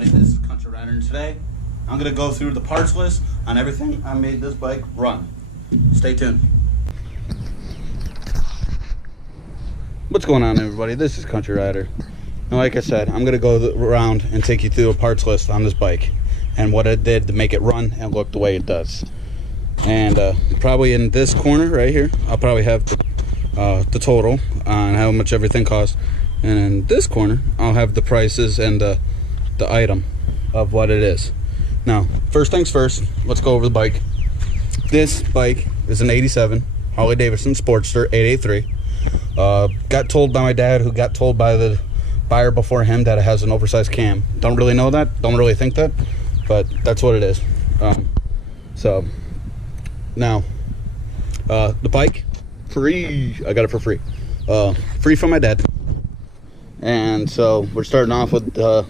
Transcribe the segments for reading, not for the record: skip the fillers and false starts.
everybody, this is Country Rider, and today I'm going to go through the parts list on everything I made this bike run. Stay tuned. What's going on, everybody? This is Country Rider. And like I said, I'm going to go around and take you through a parts list on this bike and what I did to make it run and look the way it does. And probably in this corner right here, I'll probably have the total on how much everything costs. And in this corner, I'll have the prices and the item of what it is. Now, first things first, let's go over the bike. This bike is an 87 Harley Davison Sportster 883. Got told by my dad, who got told by the buyer before him, that it has an oversized cam. Don't really know that, don't really think that, but that's what it is. So now the bike, free. I got it for free. Free from my dad. And so we're starting off with the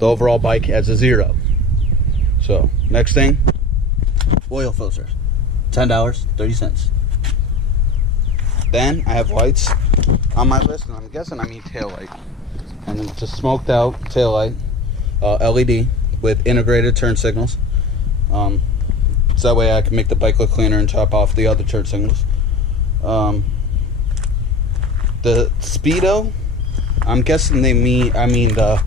overall bike as a 0. So next thing, oil filters, $10.30. Then I have lights on my list, and I'm guessing I mean tail light. And then just smoked out tail light, LED with integrated turn signals. So that way I can make the bike look cleaner and chop off the other turn signals. The speedo, I'm guessing I mean the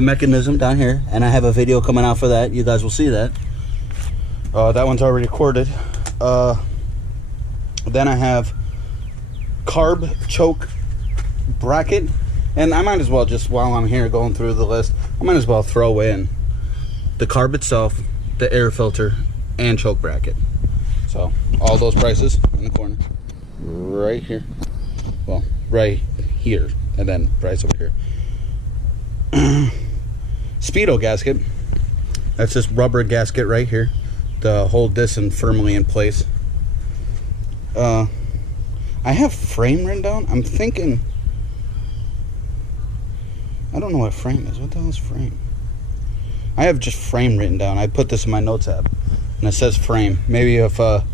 mechanism down here, and I have a video coming out for that. You guys will see that. That one's already recorded. Then I have carb choke bracket, and I might as well, just while I'm here going through the list, I might as well throw in the carb itself, the air filter, and choke bracket. So all those prices in the corner right here. Well, right here, and then price over here. Speedo gasket, that's this rubber gasket right here to hold this in firmly in place. I have frame written down. I'm thinking, I don't know what frame is. What the hell is frame? I have just frame written down. I put this in my notes app and it says frame. Maybe if I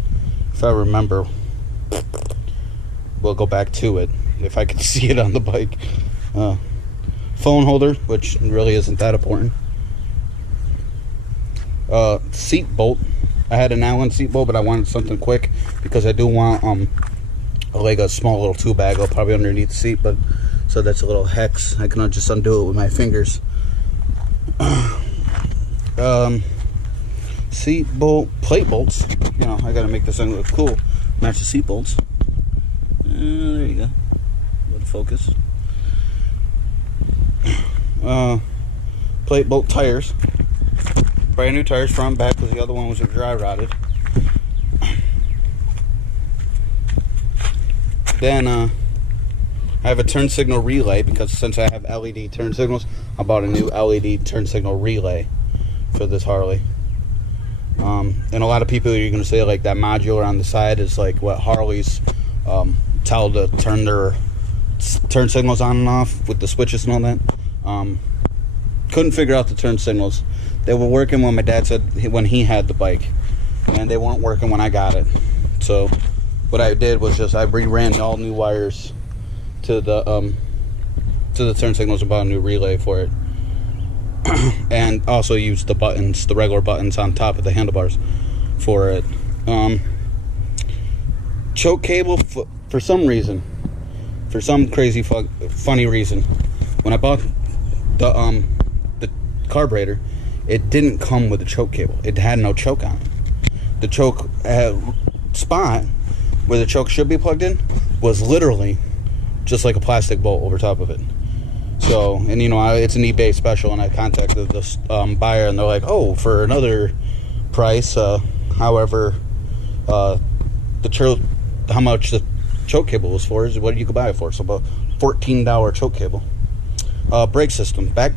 remember, we'll go back to it if I can see it on the bike. Phone holder, which really isn't that important. Seat bolt. I had an Allen seat bolt, but I wanted something quick because I do want like a small little tool bag. I'll probably underneath the seat, but so that's a little hex. I can just undo it with my fingers. Seat bolt, plate bolts. You know, I gotta make this thing look cool. Match the seat bolts. There you go. Go to focus. Plate bolt tires. Brand new tires, front and back, because the other one was dry rotted. Then I have a turn signal relay, because since I have LED turn signals, I bought a new LED turn signal relay for this Harley. And a lot of people are going to say like that modular on the side is like what Harleys tell to turn their turn signals on and off with the switches and all that. Couldn't figure out the turn signals. They were working when my dad said when he had the bike, and they weren't working when I got it. So what I did was just I re-ran all new wires to the turn signals and bought a new relay for it. And also used the buttons, the regular buttons on top of the handlebars for it. Choke cable, for some reason, for some crazy funny reason, when I bought the carburetor, it didn't come with a choke cable. It had no choke on it. The choke spot where the choke should be plugged in was literally just like a plastic bolt over top of it. So, and you know, it's an eBay special, and I contacted this buyer, and they're like, oh, for another price, however, how much the choke cable was for is what you could buy it for. So about $14 choke cable. Brake system, back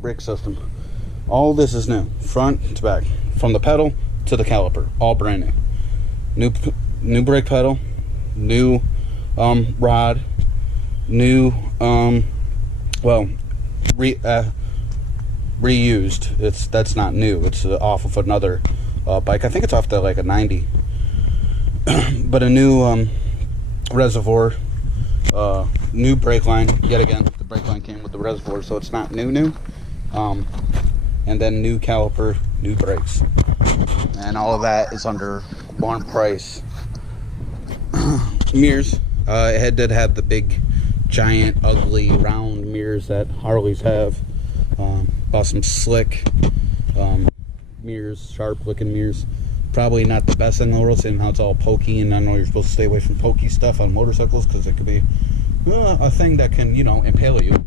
brake system. All this is new, front to back, from the pedal to the caliper, all brand new. New brake pedal, new rod, new reused. That's not new. It's off of another bike. I think it's off the like a 90. But a new reservoir, new brake line. Yet again, the brake line came with the reservoir, so it's not new. and then new caliper, new brakes, and all of that is under one price. Mirrors, it did have the big, giant, ugly, round mirrors that Harleys have. Bought some slick mirrors, sharp looking mirrors. Probably not the best in the world, seeing how it's all pokey, and I know you're supposed to stay away from pokey stuff on motorcycles because it could be a thing that can, you know, impale you.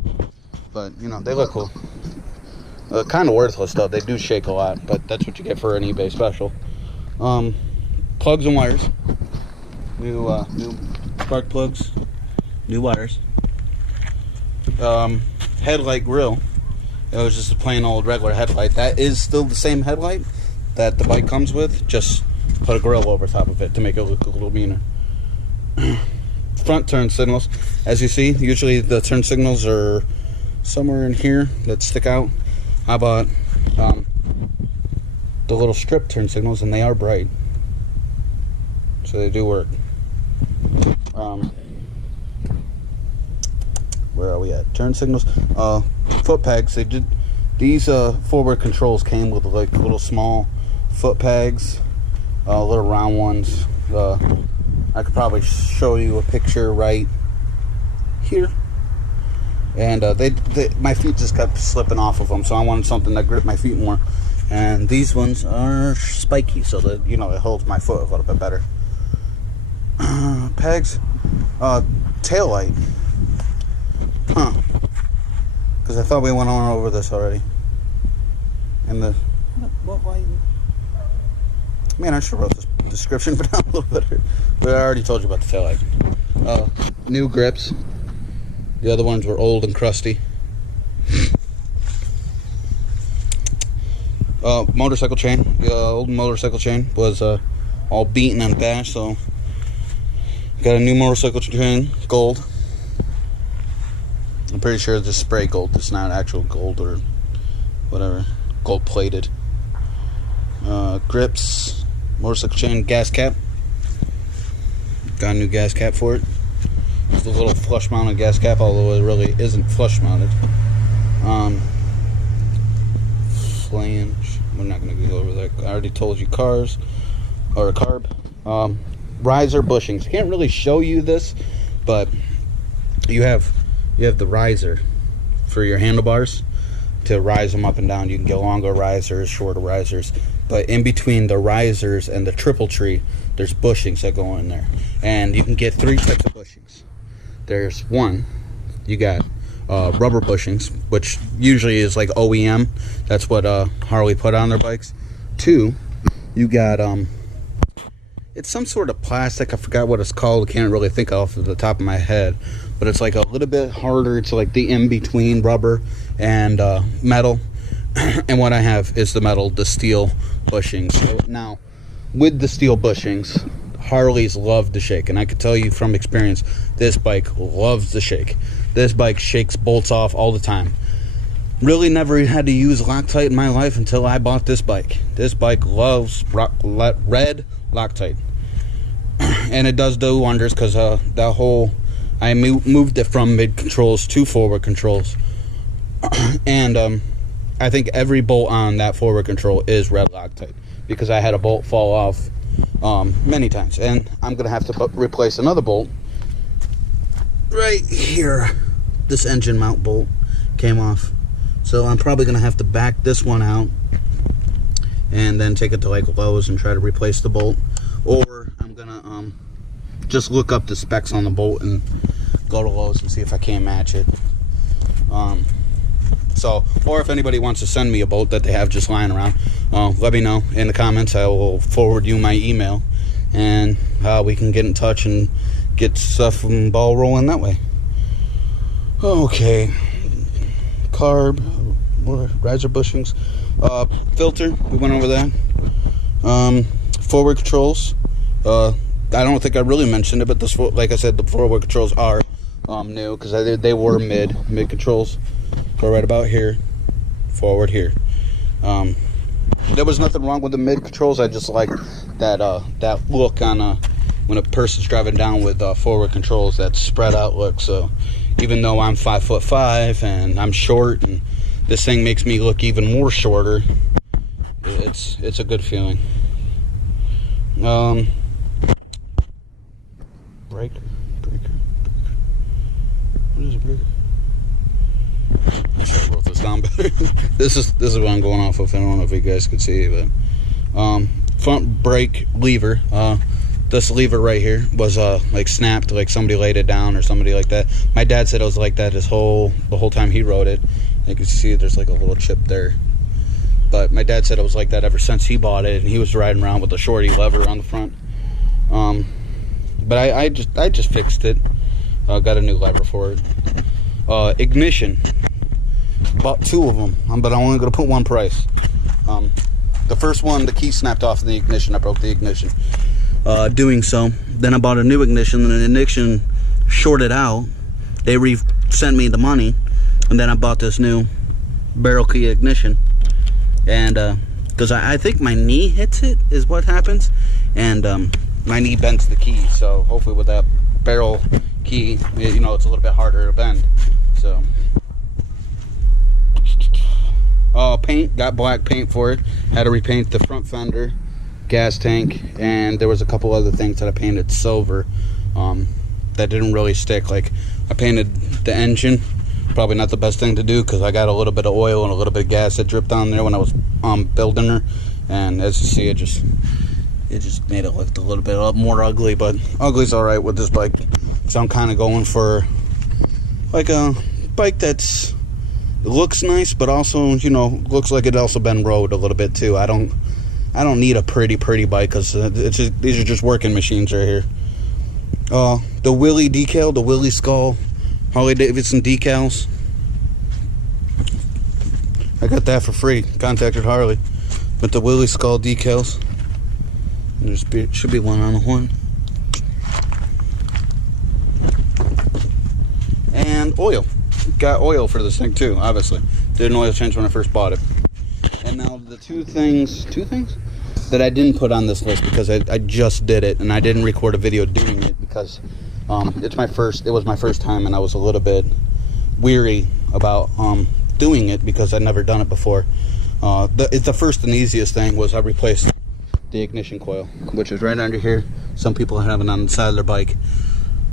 But, you know, they look cool. Kind of worthless though. They do shake a lot, but that's what you get for an eBay special. Plugs and wires. New spark plugs. New wires. Headlight grill. It was just a plain old regular headlight. That is still the same headlight that the bike comes with. Just put a grill over top of it to make it look a little meaner. Front turn signals. As you see, usually the turn signals are somewhere in here that stick out. I bought the little strip turn signals, and they are bright. So they do work. Where are we at? Turn signals. Foot pegs. They did these forward controls came with like little small foot pegs, little round ones. I could probably show you a picture right here. And my feet just kept slipping off of them, so I wanted something that gripped my feet more. And these ones are spiky, so that, you know, it holds my foot a little bit better. Pegs. Tail light. Huh. Because I thought we went on over this already. And the... What light? Man, I should have wrote this description down a little better. But I already told you about the tail light. New grips. The other ones were old and crusty. Motorcycle chain. The old motorcycle chain was all beaten and bashed, so got a new motorcycle chain, gold. I'm pretty sure it's spray gold. It's not actual gold or whatever. Gold plated. Grips, motorcycle chain, gas cap. Got a new gas cap for it. It's a little flush mounted gas cap, although it really isn't flush mounted. Flange. We're not going to go over that. I already told you cars or a carb. Riser bushings. I can't really show you this, but you have the riser for your handlebars to rise them up and down. You can get longer risers, shorter risers, but in between the risers and the triple tree, there's bushings that go in there, and you can get three types of bushings. There's one, you got rubber bushings, which usually is like OEM. That's what Harley put on their bikes. Two, you got it's some sort of plastic. I forgot what it's called. I can't really think off the top of my head, but it's like a little bit harder. It's like the in-between rubber and metal. And what I have is the steel bushings. So now, with the steel bushings, Harleys love to shake, and I can tell you from experience, this bike loves to shake. This bike shakes bolts off all the time. Really never had to use Loctite in my life until I bought this bike. This bike loves red Loctite, and it does do wonders because I moved it from mid controls to forward controls, and I think every bolt on that forward control is red Loctite because I had a bolt fall off many times, and I'm gonna have to replace another bolt right here. This engine mount bolt came off, so I'm probably gonna have to back this one out and then take it to like Lowe's and try to replace the bolt, or I'm gonna just look up the specs on the bolt and go to Lowe's and see if I can't match it. Or if anybody wants to send me a bolt that they have just lying around, let me know in the comments. I will forward you my email, and we can get in touch and get stuff and ball rolling that way. Okay, carb, riser bushings, filter, we went over that. Forward controls, I don't think I really mentioned it, but this, like I said, the forward controls are new because they were mid controls. Go right about here, forward here. There was nothing wrong with the mid controls. I just like that look on when a person's driving down with forward controls, that spread out look. So even though I'm 5'5" and I'm short and this thing makes me look even more shorter. It's a good feeling. Breaker. What is a breaker? I should have wrote this down better. This is what I'm going off of. I don't know if you guys could see it, but front brake lever. This lever right here was like snapped, like somebody laid it down or somebody like that. My dad said it was like that the whole time he rode it. You can see there's like a little chip there. But my dad said it was like that ever since he bought it, and he was riding around with a shorty lever on the front. But I just fixed it. Got a new lever for it. Ignition. Bought 2 of them, but I'm only going to put one price. The first one, the key snapped off of the ignition. I broke the ignition. Doing so, then I bought a new ignition, and the ignition shorted out. They sent me the money, and then I bought this new barrel key ignition. And because I think my knee hits it is what happens, and my knee bends the key. So hopefully with that barrel key, you know, it's a little bit harder to bend. So paint, got black paint for it. Had to repaint the front fender, gas tank, and there was a couple other things that I painted silver that didn't really stick. Like I painted the engine. Probably not the best thing to do because I got a little bit of oil and a little bit of gas that dripped on there when I was building her, and as you see, it just made it look a little bit more ugly. But ugly's all right with this bike. So I'm kind of going for like a bike that's looks nice, but also, you know, looks like it also been rode a little bit too. I don't need a pretty bike because these are just working machines right here. The Willie decal, the Willie skull. Harley Davison decals. I got that for free. Contacted Harley with the Willie skull decals. And there should be one on the horn. And oil. Got oil for this thing too, obviously. Did an oil change when I first bought it. And now the two things that I didn't put on this list because I just did it and I didn't record a video doing it because it was my first time, and I was a little bit weary about doing it because I'd never done it before. The first and easiest thing was I replaced the ignition coil, which is right under here. Some people have it on the side of their bike.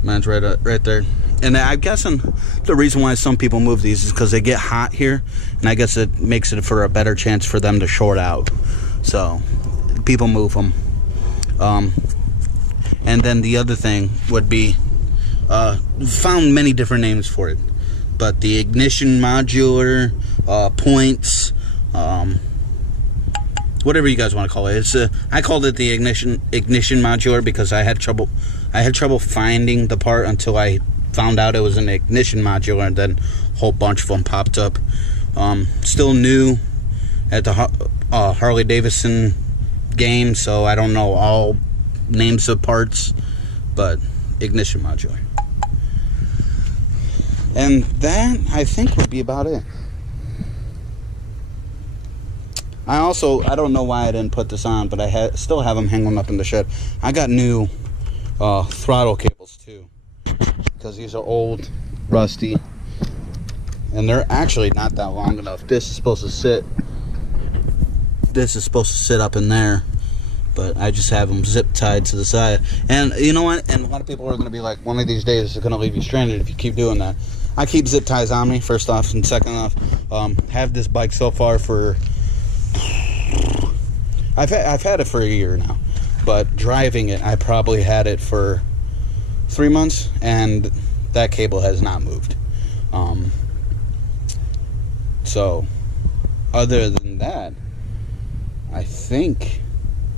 Mine's right there. And I'm guessing the reason why some people move these is because they get hot here, and I guess it makes it for a better chance for them to short out. So people move them. And then the other thing would be, found many different names for it, but the ignition modular, points, whatever you guys want to call it. I called it the ignition modular because I had trouble finding the part until I found out it was an ignition modular, and then a whole bunch of them popped up. Still new at the Harley Davison game, so I don't know all names of parts, but ignition modular. And that, I think, would be about it. I don't know why I didn't put this on, but I still have them hanging up in the shed. I got new throttle cables too, because these are old, rusty, and they're actually not that long enough. This is supposed to sit up in there, but I just have them zip tied to the side. And you know what? And a lot of people are going to be like, one of these days it's going to leave you stranded if you keep doing that. I keep zip ties on me, first off, and second off, have this bike so far for, I've had it for a year now, but driving it, I probably had it for 3 months, and that cable has not moved. So other than that, I think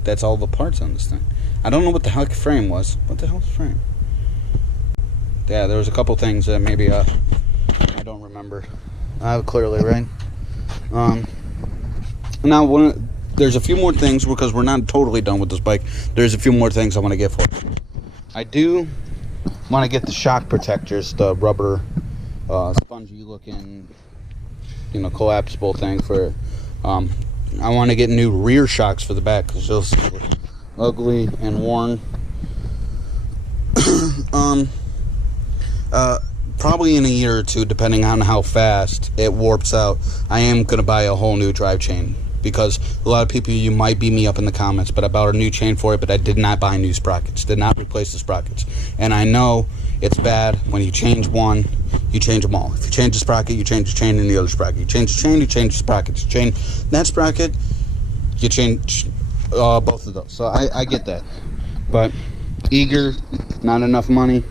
that's all the parts on this thing. I don't know what the heck frame was. What the hell's frame? Yeah, there was a couple things that maybe I don't remember clearly, right? Now there's a few more things, because we're not totally done with this bike. There's a few more things I want to get for it. I do want to get the shock protectors, the rubber, spongy looking, collapsible thing for it. I want to get new rear shocks for the back because those are ugly and worn. probably in a year or two, depending on how fast it warps out, I am going to buy a whole new drive chain. Because a lot of people, you might beat me up in the comments, but I bought a new chain for it, but I did not buy new sprockets, did not replace the sprockets. And I know it's bad when you change one, you change them all. If you change the sprocket, you change the chain and the other sprocket. You change the chain, you change the sprocket. You change that sprocket, you change both of those. So I get that. But eager, not enough money,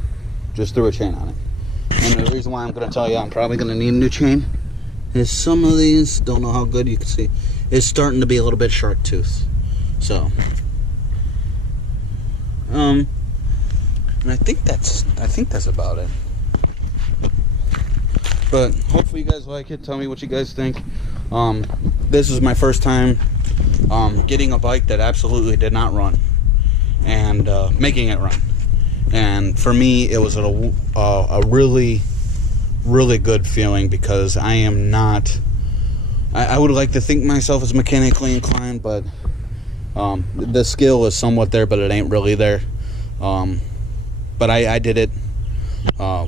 just threw a chain on it. And the reason why I'm going to tell you I'm probably going to need a new chain is some of these, don't know how good you can see, is starting to be a little bit shark tooth. So and I think that's about it. But hopefully you guys like it. Tell me what you guys think. This is my first time getting a bike that absolutely did not run and making it run. And for me, it was a really, really good feeling, because I am not, I would like to think myself as mechanically inclined, but the skill is somewhat there, but it ain't really there. But I did it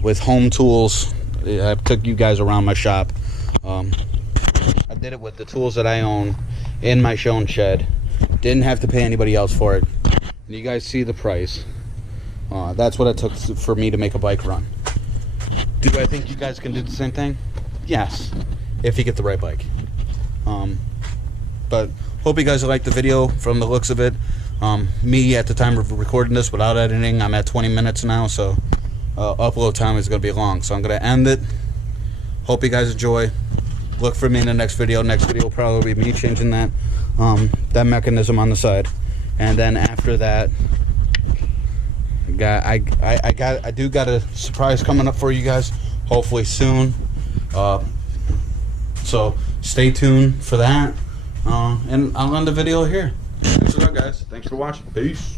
with home tools. I took you guys around my shop. I did it with the tools that I own in my own shed. Didn't have to pay anybody else for it. And you guys see the price. That's what it took for me to make a bike run. Do I think you guys can do the same thing? Yes, if you get the right bike. But hope you guys liked the video from the looks of it. Me, at the time of recording this without editing, I'm at 20 minutes now, so upload time is going to be long. So I'm going to end it. Hope you guys enjoy. Look for me in the next video. Next video will probably be me changing that mechanism on the side. And then after that, I do got a surprise coming up for you guys, hopefully soon. So stay tuned for that. And I'll end the video here. Thanks a lot, guys. Thanks for watching. Peace.